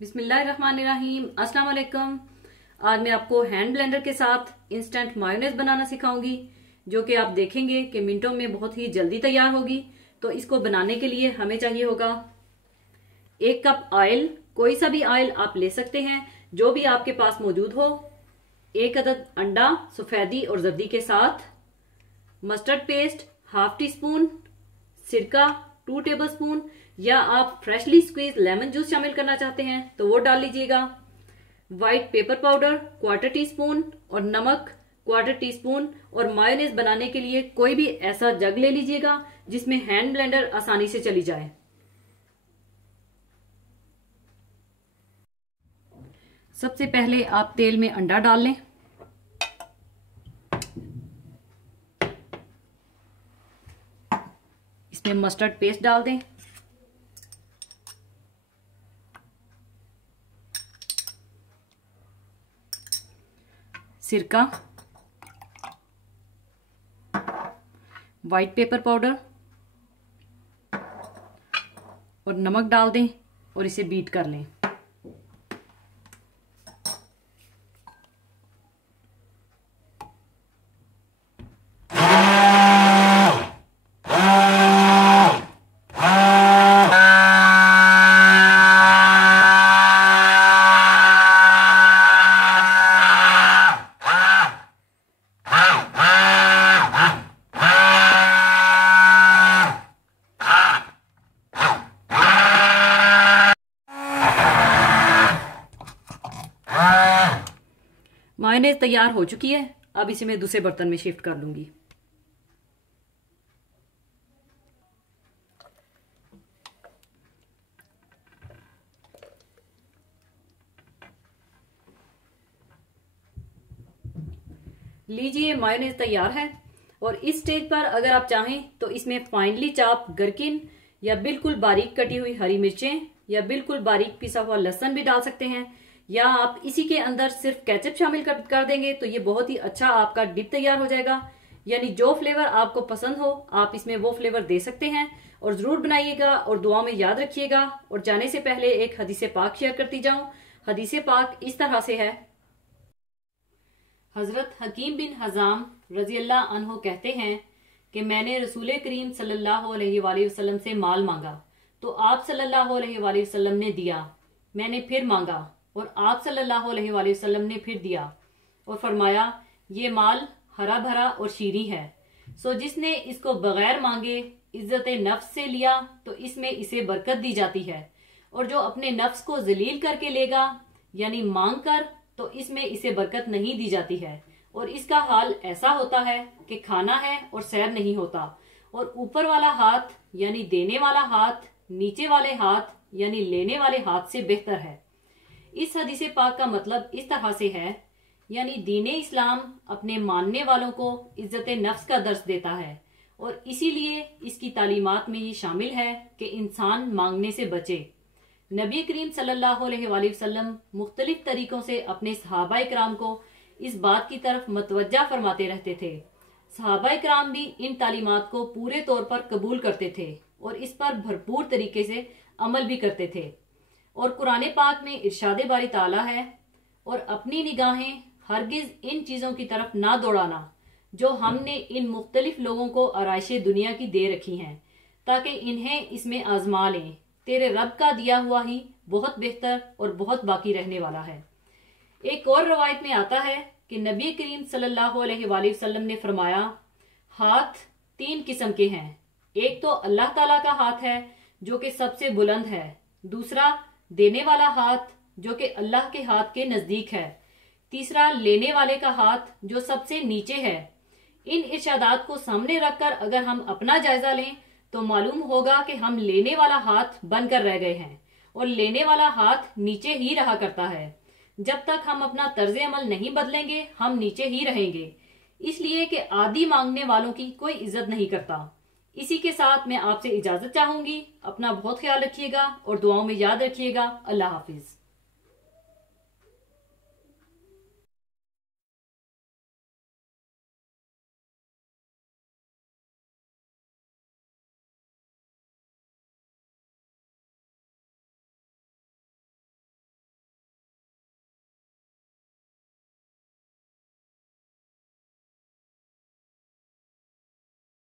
बिस्मिल्लाहिर्रहमानिर्रहीम। अस्सलाम वालेकुम। आज मैं आपको हैंड ब्लेंडर के साथ इंस्टेंट मायोनेज बनाना सिखाऊंगी, जो कि आप देखेंगे कि मिनटों में बहुत ही जल्दी तैयार होगी। तो इसको बनाने के लिए हमें चाहिए होगा 1 कप ऑयल, कोई सा भी ऑयल आप ले सकते हैं जो भी आपके पास मौजूद हो। 1 अदद अंडा सफेदी और जर्दी के साथ, मस्टर्ड पेस्ट ½ टी स्पून, सिरका 2 टेबल स्पून, या आप फ्रेशली स्क्वीज लेमन जूस शामिल करना चाहते हैं तो वो डाल लीजिएगा। White pepper powder 1/4 tea spoon और नमक 1/4 टी स्पून। और मायोनेज बनाने के लिए कोई भी ऐसा जग ले लीजिएगा जिसमें हैंड ब्लेंडर आसानी से चली जाए। सबसे पहले आप तेल में अंडा डाल लें। इसमें मस्टर्ड पेस्ट डाल दें, सिरका, व्हाइट पेपर पाउडर और नमक डाल दें और इसे बीट कर लें। मायोनेज तैयार हो चुकी है। अब इसे मैं दूसरे बर्तन में शिफ्ट कर लूंगी। लीजिए, मायोनेज तैयार है। और इस स्टेज पर अगर आप चाहें तो इसमें फाइनली चाप गरकिन या बिल्कुल बारीक कटी हुई हरी मिर्चें या बिल्कुल बारीक पिसा हुआ लहसुन भी डाल सकते हैं, या आप इसी के अंदर सिर्फ केचप शामिल कर देंगे तो ये बहुत ही अच्छा आपका डिप तैयार हो जाएगा। यानी जो फ्लेवर आपको पसंद हो आप इसमें वो फ्लेवर दे सकते हैं। और जरूर बनाइएगा और दुआ में याद रखिएगा। और जाने से पहले एक हदीस पाक शेयर करती जाऊं। हदीस पाक इस तरह से है। हजरत हकीम बिन हजाम रजी अल्लाह अन्हो कहते हैं कि मैंने रसूल करीम सल्लल्लाहु अलैहि वसल्लम से माल मांगा तो आप सल्लल्लाहु अलैहि वसल्लम ने दिया। मैंने फिर मांगा और आप सल्लल्लाहु अलैहि वसल्लम ने फिर दिया और फरमाया, ये माल हरा भरा और शीरी है। सो जिसने इसको बगैर मांगे इज्जत नफ्स से लिया तो इसमें इसे बरकत दी जाती है, और जो अपने नफ्स को जलील करके लेगा यानी मांग कर तो इसमें इसे बरकत नहीं दी जाती है। और इसका हाल ऐसा होता है कि खाना है और सैर नहीं होता, और ऊपर वाला हाथ यानी देने वाला हाथ नीचे वाले हाथ यानी लेने वाले हाथ से बेहतर है। इस हदीस पाक का मतलब इस तरह से है, यानी दीने इस्लाम अपने मानने वालों को इज्जत नफ्स का दर्स देता है, और इसीलिए इसकी तालीमात में ये शामिल है कि इंसान मांगने से बचे। नबी करीम सल्लल्लाहु अलैहि वसल्लम मुख्तलिफ तरीकों से अपने सहाबा इकराम को इस बात की तरफ मतवज्जा फरमाते रहते थे। सहाबा इकराम भी इन तालीमात को पूरे तौर पर कबूल करते थे और इस पर भरपूर तरीके से अमल भी करते थे। और कुरान पाक में इरशाद बारी ताला है, और अपनी निगाहें हरगिज इन चीजों की तरफ ना दौड़ाना जो हमने इन मुख्तलिफ लोगों को आराइशे दुनिया की दे रखी हैं, ताकि इन्हें इसमें आजमा लें। तेरे रब का दिया हुआ ही बहुत बेहतर और बहुत बाकी रहने वाला है। एक और रवायत में आता है कि नबी करीम सल्लल्लाहु अलैहि वसल्लम ने फरमाया, हाथ 3 किस्म के हैं। एक तो अल्लाह ताला का हाथ है जो कि सबसे बुलंद है, दूसरा देने वाला हाथ जो कि अल्लाह के हाथ के नजदीक है, तीसरा लेने वाले का हाथ जो सबसे नीचे है। इन इरशादात को सामने रखकर अगर हम अपना जायजा लें तो मालूम होगा कि हम लेने वाला हाथ बनकर रह गए हैं और लेने वाला हाथ नीचे ही रहा करता है। जब तक हम अपना तर्ज अमल नहीं बदलेंगे हम नीचे ही रहेंगे, इसलिए कि आदि मांगने वालों की कोई इज्जत नहीं करता। इसी के साथ मैं आपसे इजाजत चाहूंगी। अपना बहुत ख्याल रखिएगा और दुआओं में याद रखिएगा। अल्लाह हाफिज।